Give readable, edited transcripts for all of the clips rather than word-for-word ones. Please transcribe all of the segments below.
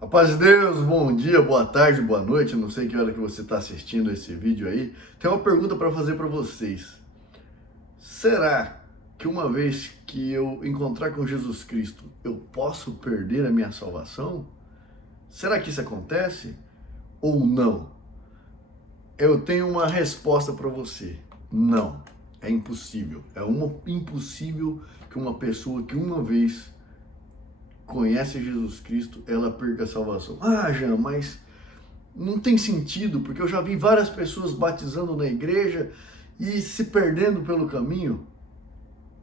A paz de Deus, bom dia, boa tarde, boa noite, não sei que hora que você está assistindo esse vídeo aí. Tem uma pergunta para fazer para vocês. Será que uma vez que eu encontrar com Jesus Cristo, eu posso perder a minha salvação? Será que isso acontece ou não? Eu tenho uma resposta para você. Não, é impossível. Impossível que uma pessoa que uma vez conhece Jesus Cristo, ela perca a salvação. Ah, Jean, mas não tem sentido, porque eu já vi várias pessoas batizando na igreja e se perdendo pelo caminho,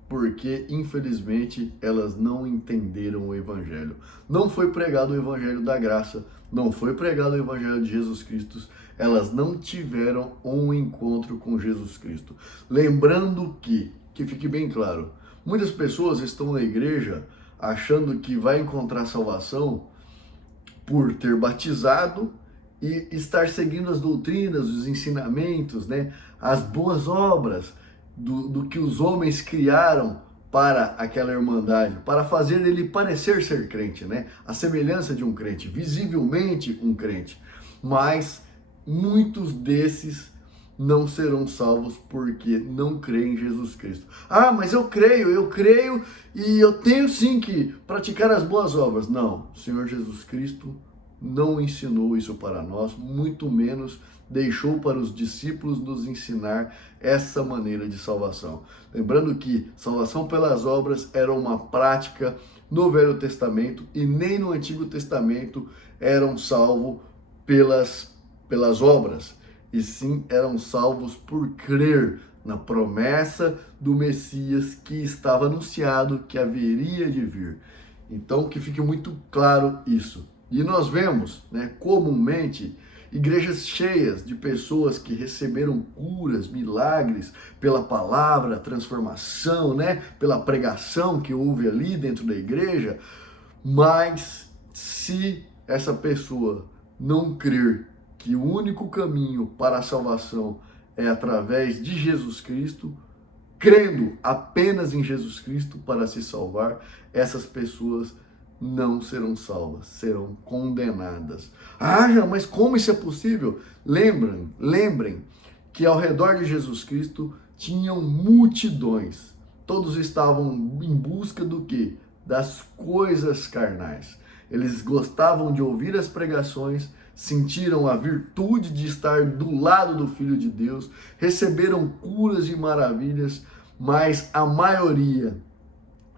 porque infelizmente elas não entenderam o evangelho. Não foi pregado o evangelho da graça, não foi pregado o evangelho de Jesus Cristo, elas não tiveram um encontro com Jesus Cristo. Lembrando que fique bem claro, muitas pessoas estão na igreja achando que vai encontrar salvação por ter batizado e estar seguindo as doutrinas, os ensinamentos, né, as boas obras do que os homens criaram para aquela irmandade, para fazer ele parecer ser crente, né, a semelhança de um crente, visivelmente um crente. Mas muitos desses não serão salvos porque não creem em Jesus Cristo. Ah, mas eu creio e eu tenho sim que praticar as boas obras. Não, o Senhor Jesus Cristo não ensinou isso para nós, muito menos deixou para os discípulos nos ensinar essa maneira de salvação. Lembrando que salvação pelas obras era uma prática no Velho Testamento e nem no Antigo Testamento eram salvos pelas obras, e sim eram salvos por crer na promessa do Messias que estava anunciado que haveria de vir. Então, que fique muito claro isso. E nós vemos, né, comumente, igrejas cheias de pessoas que receberam curas, milagres pela palavra, transformação, né, pela pregação que houve ali dentro da igreja, mas se essa pessoa não crer que o único caminho para a salvação é através de Jesus Cristo, crendo apenas em Jesus Cristo para se salvar, essas pessoas não serão salvas, serão condenadas. Ah, mas como isso é possível? Lembrem que ao redor de Jesus Cristo tinham multidões. Todos estavam em busca do quê? Das coisas carnais. Eles gostavam de ouvir as pregações, sentiram a virtude de estar do lado do Filho de Deus, receberam curas e maravilhas, mas a maioria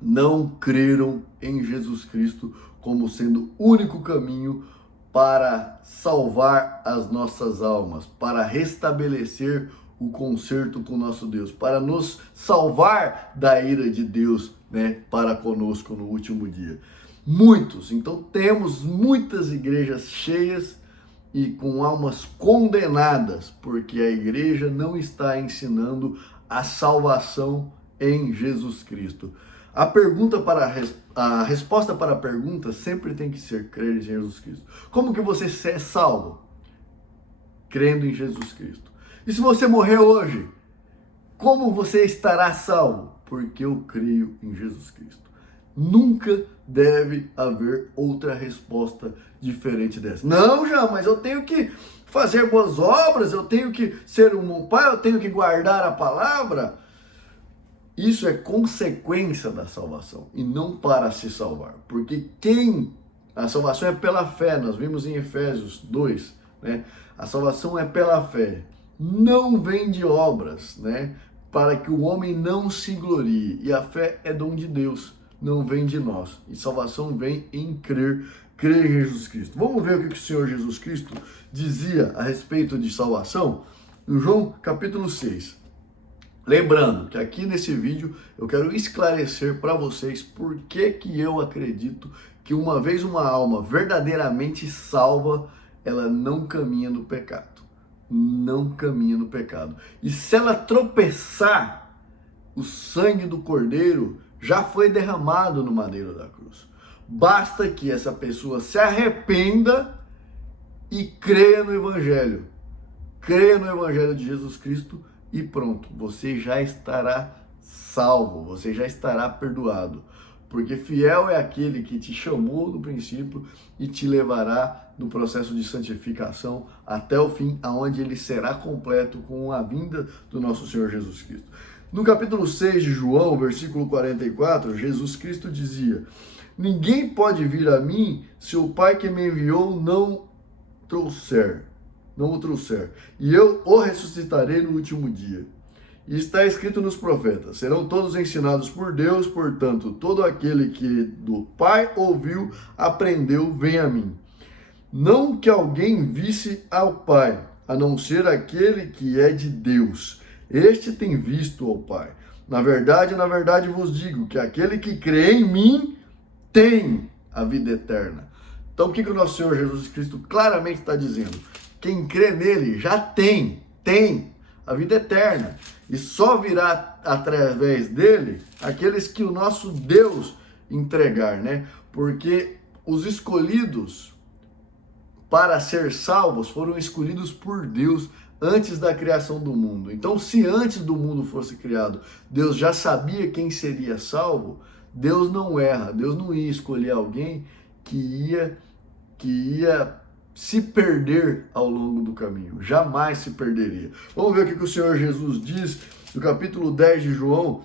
não creram em Jesus Cristo como sendo o único caminho para salvar as nossas almas, para restabelecer o concerto com nosso Deus, para nos salvar da ira de Deus, né, para conosco no último dia. Então temos muitas igrejas cheias e com almas condenadas, porque a igreja não está ensinando a salvação em Jesus Cristo. A resposta para a pergunta sempre tem que ser crer em Jesus Cristo. Como que você é salvo? Crendo em Jesus Cristo. E se você morrer hoje, como você estará salvo? Porque eu creio em Jesus Cristo. Nunca deve haver outra resposta diferente dessa. Não, já, mas eu tenho que fazer boas obras, eu tenho que ser um bom pai, eu tenho que guardar a palavra. Isso é consequência da salvação e não para se salvar. Porque a salvação é pela fé, nós vimos em Efésios 2, né? A salvação é pela fé, não vem de obras, né? Para que o homem não se glorie. E a fé é dom de Deus, não vem de nós. E salvação vem em crer em Jesus Cristo. Vamos ver o que o Senhor Jesus Cristo dizia a respeito de salvação? No João capítulo 6. Lembrando que aqui nesse vídeo eu quero esclarecer para vocês por que eu acredito que uma vez uma alma verdadeiramente salva, ela não caminha no pecado. Não caminha no pecado. E se ela tropeçar, o sangue do Cordeiro já foi derramado no madeiro da cruz. Basta que essa pessoa se arrependa e creia no Evangelho. Creia no Evangelho de Jesus Cristo e pronto, você já estará salvo, você já estará perdoado. porque fiel é aquele que te chamou no princípio e te levará no processo de santificação até o fim, aonde ele será completo com a vinda do nosso Senhor Jesus Cristo. No capítulo 6 de João, versículo 44, Jesus Cristo dizia: ninguém pode vir a mim se o Pai que me enviou não o trouxer, e eu o ressuscitarei no último dia. E está escrito nos profetas: serão todos ensinados por Deus, portanto, todo aquele que do Pai ouviu, aprendeu, vem a mim. Não que alguém visse ao Pai, a não ser aquele que é de Deus. Este tem visto ao Pai. Na verdade vos digo que aquele que crê em mim tem a vida eterna. Então o que o nosso Senhor Jesus Cristo claramente está dizendo? Quem crê nele já tem a vida eterna. E só virá através dele aqueles que o nosso Deus entregar, né? Porque os escolhidos para ser salvos foram escolhidos por Deus antes da criação do mundo. Então, se antes do mundo fosse criado, Deus já sabia quem seria salvo, Deus não erra. Deus não ia escolher alguém que ia se perder ao longo do caminho. Jamais se perderia. Vamos ver o que o Senhor Jesus diz no capítulo 10 de João,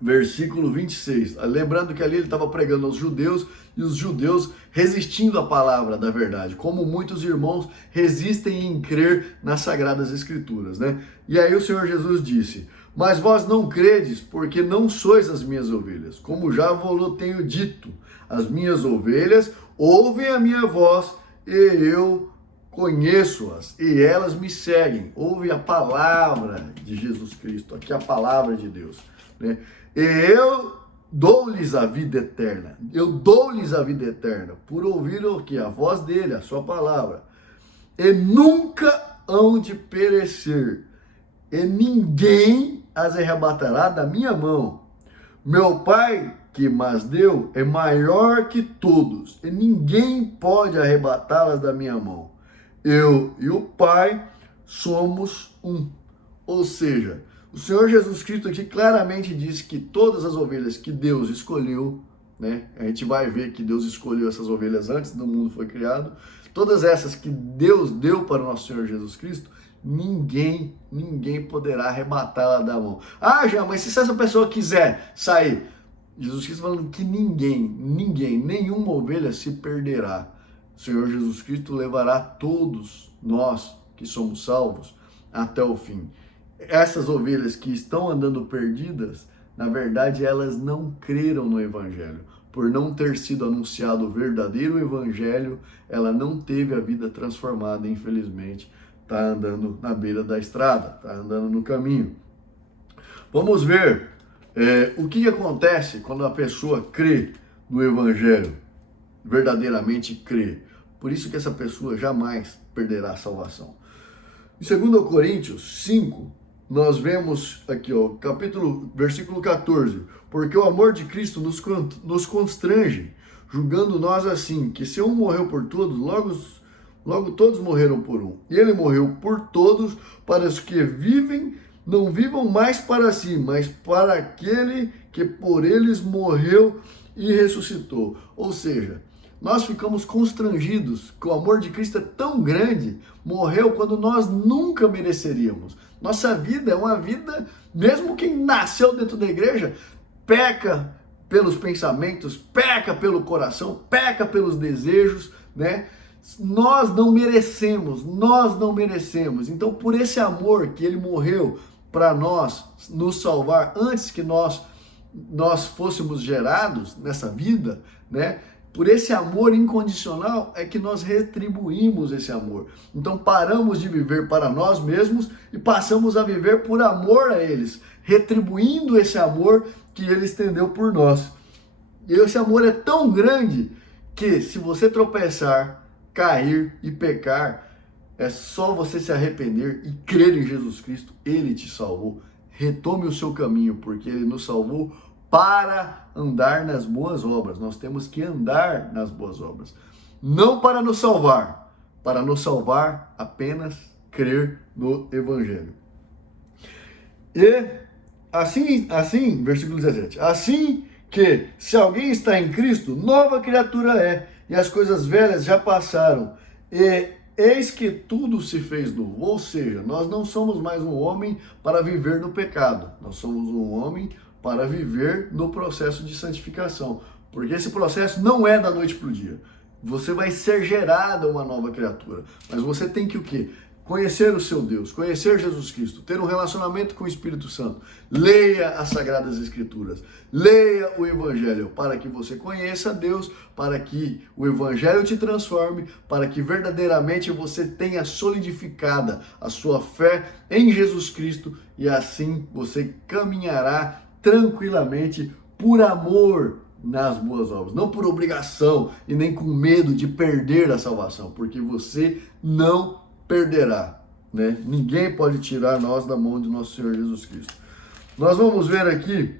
versículo 26. Lembrando que ali ele estava pregando aos judeus e os judeus resistindo à palavra da verdade, como muitos irmãos resistem em crer nas Sagradas Escrituras, né? E aí o Senhor Jesus disse: mas vós não credes, porque não sois as minhas ovelhas. Como já vos tenho dito, as minhas ovelhas ouvem a minha voz e eu conheço-as e elas me seguem. Ouve a palavra de Jesus Cristo, aqui a palavra de Deus, né? E eu dou-lhes a vida eterna. Eu dou-lhes a vida eterna por ouvir o que? A voz dele, a sua palavra. E nunca hão de perecer, e ninguém as arrebatará da minha mão. Meu Pai que mas deu é maior que todos, e ninguém pode arrebatá-las da minha mão. Eu e o Pai somos um. Ou seja, o Senhor Jesus Cristo aqui claramente diz que todas as ovelhas que Deus escolheu, né? A gente vai ver que Deus escolheu essas ovelhas antes do mundo foi criado. Todas essas que Deus deu para o nosso Senhor Jesus Cristo, ninguém poderá arrebatá-la da mão. Ah, já, mas se essa pessoa quiser sair, Jesus Cristo falando que nenhuma ovelha se perderá. O Senhor Jesus Cristo levará todos nós que somos salvos até o fim. Essas ovelhas que estão andando perdidas, na verdade, elas não creram no Evangelho. Por não ter sido anunciado o verdadeiro Evangelho, ela não teve a vida transformada, infelizmente. Está andando na beira da estrada, está andando no caminho. Vamos ver o que acontece quando a pessoa crê no Evangelho, verdadeiramente crê. Por isso que essa pessoa jamais perderá a salvação. Em 2 Coríntios 5, nós vemos aqui, versículo 14, porque o amor de Cristo nos constrange, julgando nós assim, que se um morreu por todos, logo todos morreram por um. E ele morreu por todos, para os que vivem, não vivam mais para si, mas para aquele que por eles morreu e ressuscitou. Ou seja, nós ficamos constrangidos que o amor de Cristo é tão grande, morreu quando nós nunca mereceríamos. Nossa vida é uma vida, mesmo quem nasceu dentro da igreja, peca pelos pensamentos, peca pelo coração, peca pelos desejos, né? Nós não merecemos. Então, por esse amor que ele morreu para nós, nos salvar antes que nós fôssemos gerados nessa vida, né? Por esse amor incondicional é que nós retribuímos esse amor. Então paramos de viver para nós mesmos e passamos a viver por amor a eles, retribuindo esse amor que ele estendeu por nós. E esse amor é tão grande que se você tropeçar, cair e pecar, é só você se arrepender e crer em Jesus Cristo. Ele te salvou. Retome o seu caminho, porque ele nos salvou para andar nas boas obras. Nós temos que andar nas boas obras. Não para nos salvar apenas crer no Evangelho. E assim, versículo 17, assim que se alguém está em Cristo, nova criatura é, e as coisas velhas já passaram, e eis que tudo se fez novo. Ou seja, nós não somos mais um homem para viver no pecado, nós somos um homem para viver no processo de santificação, porque esse processo não é da noite para o dia. Você vai ser gerada uma nova criatura, mas você tem que o quê? Conhecer o seu Deus, conhecer Jesus Cristo, ter um relacionamento com o Espírito Santo. Leia as Sagradas Escrituras, leia o Evangelho, para que você conheça Deus, para que o Evangelho te transforme, para que verdadeiramente você tenha solidificada a sua fé em Jesus Cristo e assim você caminhará tranquilamente por amor nas boas obras, não por obrigação e nem com medo de perder a salvação, porque você não perderá, né? Ninguém pode tirar nós da mão de nosso Senhor Jesus Cristo. Nós vamos ver aqui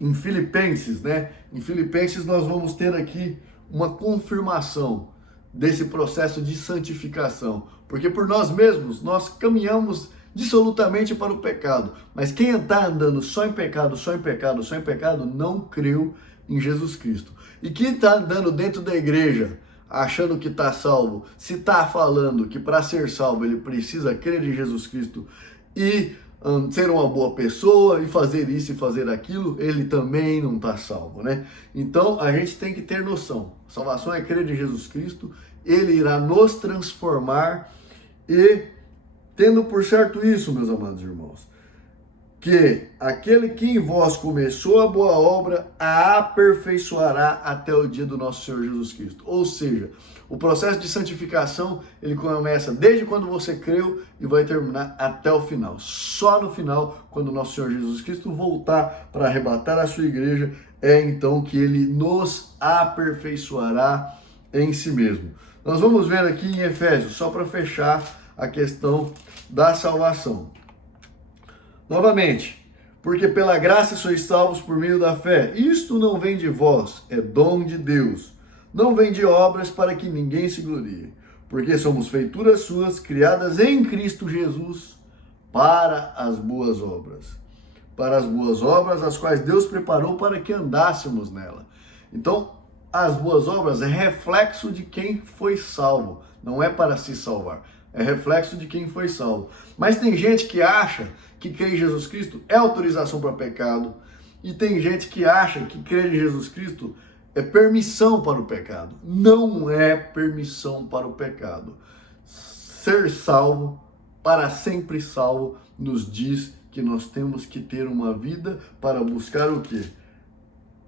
em Filipenses, né? Em Filipenses nós vamos ter aqui uma confirmação desse processo de santificação, porque por nós mesmos nós caminhamos dissolutamente para o pecado, mas quem está andando só em pecado, só em pecado, só em pecado, não creu em Jesus Cristo. E quem está andando dentro da igreja, achando que está salvo, se está falando que para ser salvo ele precisa crer em Jesus Cristo e ser uma boa pessoa e fazer isso e fazer aquilo, ele também não está salvo, né? Então a gente tem que ter noção. Salvação é crer em Jesus Cristo, ele irá nos transformar e tendo por certo isso, meus amados irmãos, que aquele que em vós começou a boa obra, a aperfeiçoará até o dia do nosso Senhor Jesus Cristo. Ou seja, o processo de santificação, ele começa desde quando você creu e vai terminar até o final. Só no final, quando o nosso Senhor Jesus Cristo voltar para arrebatar a sua igreja, é então que ele nos aperfeiçoará em si mesmo. Nós vamos ver aqui em Efésios, só para fechar a questão da salvação. Novamente, porque pela graça sois salvos por meio da fé. Isto não vem de vós, é dom de Deus. Não vem de obras para que ninguém se glorie. Porque somos feituras suas, criadas em Cristo Jesus, para as boas obras. Para as boas obras, as quais Deus preparou para que andássemos nela. Então, as boas obras é reflexo de quem foi salvo. Não é para se salvar. É reflexo de quem foi salvo. Mas tem gente que acha que crer em Jesus Cristo é autorização para pecado. E tem gente que acha que crer em Jesus Cristo é permissão para o pecado. Não é permissão para o pecado. Ser salvo, para sempre salvo, nos diz que nós temos que ter uma vida para buscar o quê?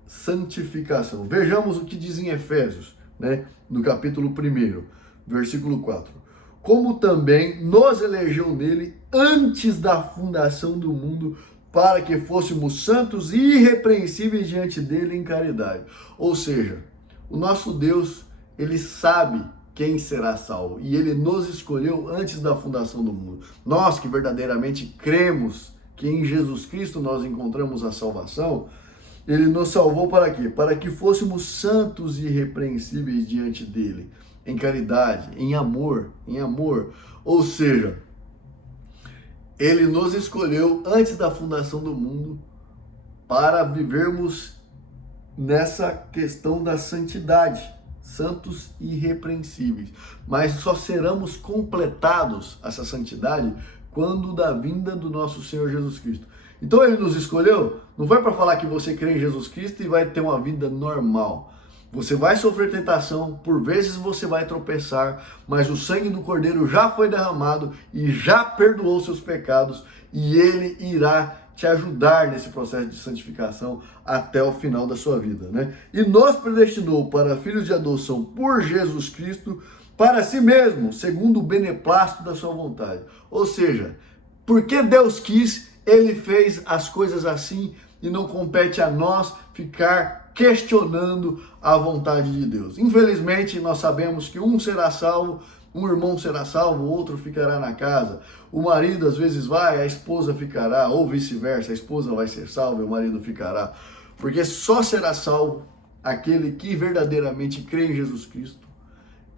Santificação. Vejamos o que diz em Efésios, né? No capítulo 1, versículo 4. Como também nos elegeu nele antes da fundação do mundo, para que fôssemos santos e irrepreensíveis diante dele em caridade. Ou seja, o nosso Deus, ele sabe quem será salvo, e ele nos escolheu antes da fundação do mundo. Nós que verdadeiramente cremos que em Jesus Cristo nós encontramos a salvação, ele nos salvou para quê? Para que fôssemos santos e irrepreensíveis diante dele, em caridade, em amor, em amor. Ou seja, ele nos escolheu antes da fundação do mundo para vivermos nessa questão da santidade, santos e irrepreensíveis. Mas só seremos completados essa santidade quando da vinda do nosso Senhor Jesus Cristo. Então ele nos escolheu, não foi para falar que você crê em Jesus Cristo e vai ter uma vida normal. Você vai sofrer tentação, por vezes você vai tropeçar, mas o sangue do Cordeiro já foi derramado e já perdoou seus pecados, e ele irá te ajudar nesse processo de santificação até o final da sua vida, né? E nos predestinou para filhos de adoção por Jesus Cristo, para si mesmo, segundo o beneplácito da sua vontade. Ou seja, porque Deus quis, ele fez as coisas assim, e não compete a nós ficar questionando a vontade de Deus. Infelizmente, nós sabemos que um será salvo, um irmão será salvo, o outro ficará na casa. O marido às vezes vai, a esposa ficará, ou vice-versa, a esposa vai ser salva e o marido ficará. Porque só será salvo aquele que verdadeiramente crê em Jesus Cristo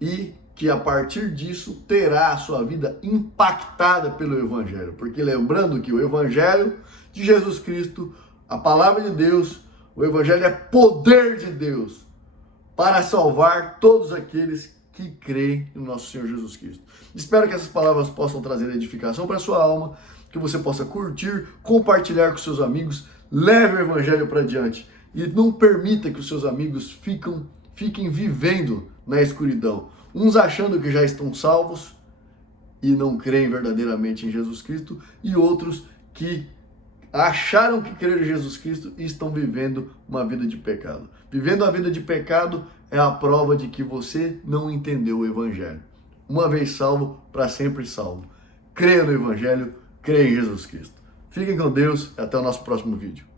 e que a partir disso terá a sua vida impactada pelo Evangelho. Porque lembrando que o Evangelho de Jesus Cristo, a palavra de Deus, O Evangelho é poder de Deus para salvar todos aqueles que creem no nosso Senhor Jesus Cristo. Espero que essas palavras possam trazer edificação para a sua alma, que você possa curtir, compartilhar com seus amigos, leve o Evangelho para diante e não permita que os seus amigos fiquem vivendo na escuridão, uns achando que já estão salvos e não creem verdadeiramente em Jesus Cristo, e outros que acharam que creram em Jesus Cristo e estão vivendo uma vida de pecado. Vivendo a vida de pecado é a prova de que você não entendeu o Evangelho. Uma vez salvo, para sempre salvo. Creia no Evangelho, creia em Jesus Cristo. Fiquem com Deus e até o nosso próximo vídeo.